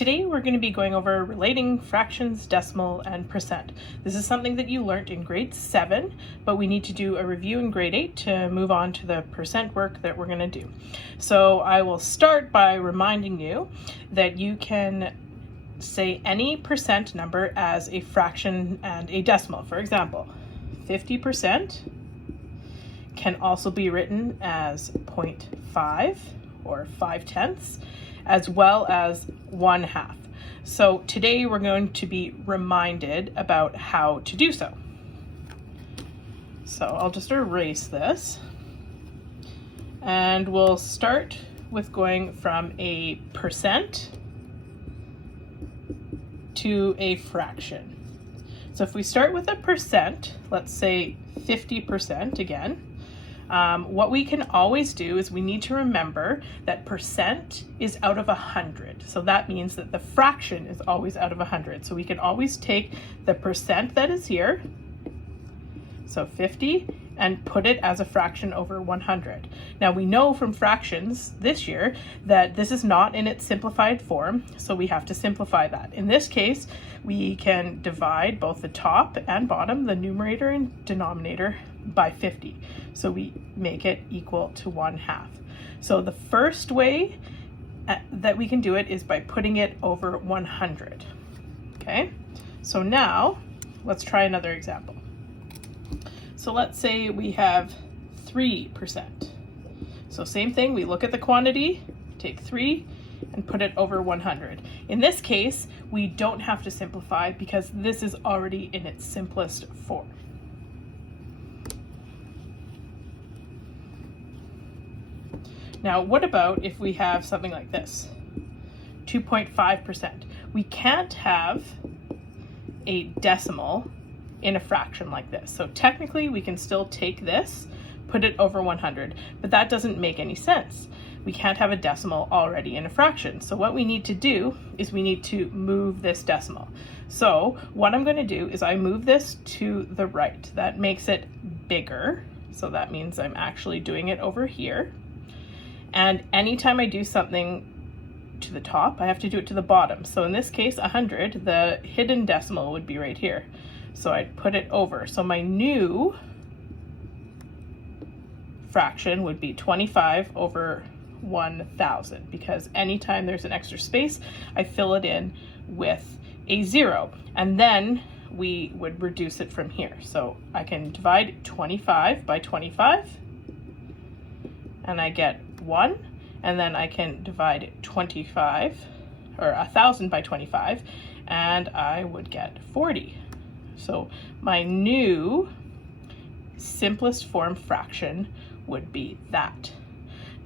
Today we're going to be going over relating fractions, decimal, and percent. This is something that you learned in grade 7, but we need to do a review in grade 8 to move on to the percent work that we're going to do. So I will start by reminding you that you can say any percent number as a fraction and a decimal. For example, 50% can also be written as 0.5 or 5/10, as well as 1/2. So today we're going to be reminded about how to do so. So I'll just erase this, and we'll start with going from a percent to a fraction. So if we start with a percent, let's say 50% again, what we can always do is we need to remember that percent is out of 100. So that means that the fraction is always out of 100. So we can always take the percent that is here, so 50, and put it as a fraction over 100. Now we know from fractions this year that this is not in its simplified form, so we have to simplify that. In this case, we can divide both the top and bottom, the numerator and denominator, by 50. So we make it equal to 1/2. So the first way that we can do it is by putting it over 100. Okay, so now let's try another example. So let's say we have 3%. So same thing, we look at the quantity, take 3, and put it over 100. In this case, we don't have to simplify because this is already in its simplest form. Now, what about if we have something like this, 2.5%? We can't have a decimal in a fraction like this. So technically, we can still take this, put it over 100, but that doesn't make any sense. We can't have a decimal already in a fraction. So what we need to do is we need to move this decimal. So what I'm going to do is I move this to the right. That makes it bigger. So that means I'm actually doing it over here. And anytime I do something to the top, I have to do it to the bottom. So in this case, 100, the hidden decimal would be right here. So I'd put it over. So my new fraction would be 25 over 1,000, because anytime there's an extra space, I fill it in with a 0. And then we would reduce it from here. So I can divide 25 by 25, and I get 1, and then I can divide 25 or 1,000 by 25, and I would get 40. So my new simplest form fraction would be that.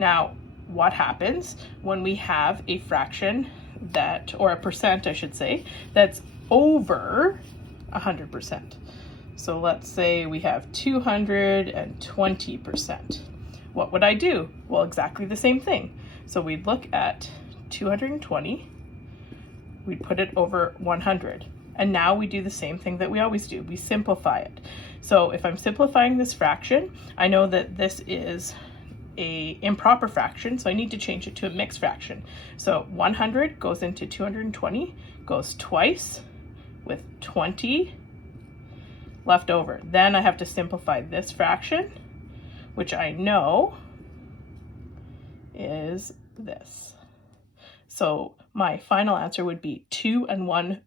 Now, what happens when we have a fraction that, or a percent I should say, that's over 100%? So let's say we have 220%. What would I do? Well, exactly the same thing. So we'd look at 220, we'd put it over 100. And now we do the same thing that we always do. We simplify it. So if I'm simplifying this fraction, I know that this is a improper fraction, so I need to change it to a mixed fraction. So 100 goes into 220, goes twice with 20 left over. Then I have to simplify this fraction, which I know is this. So my final answer would be 2 1/5.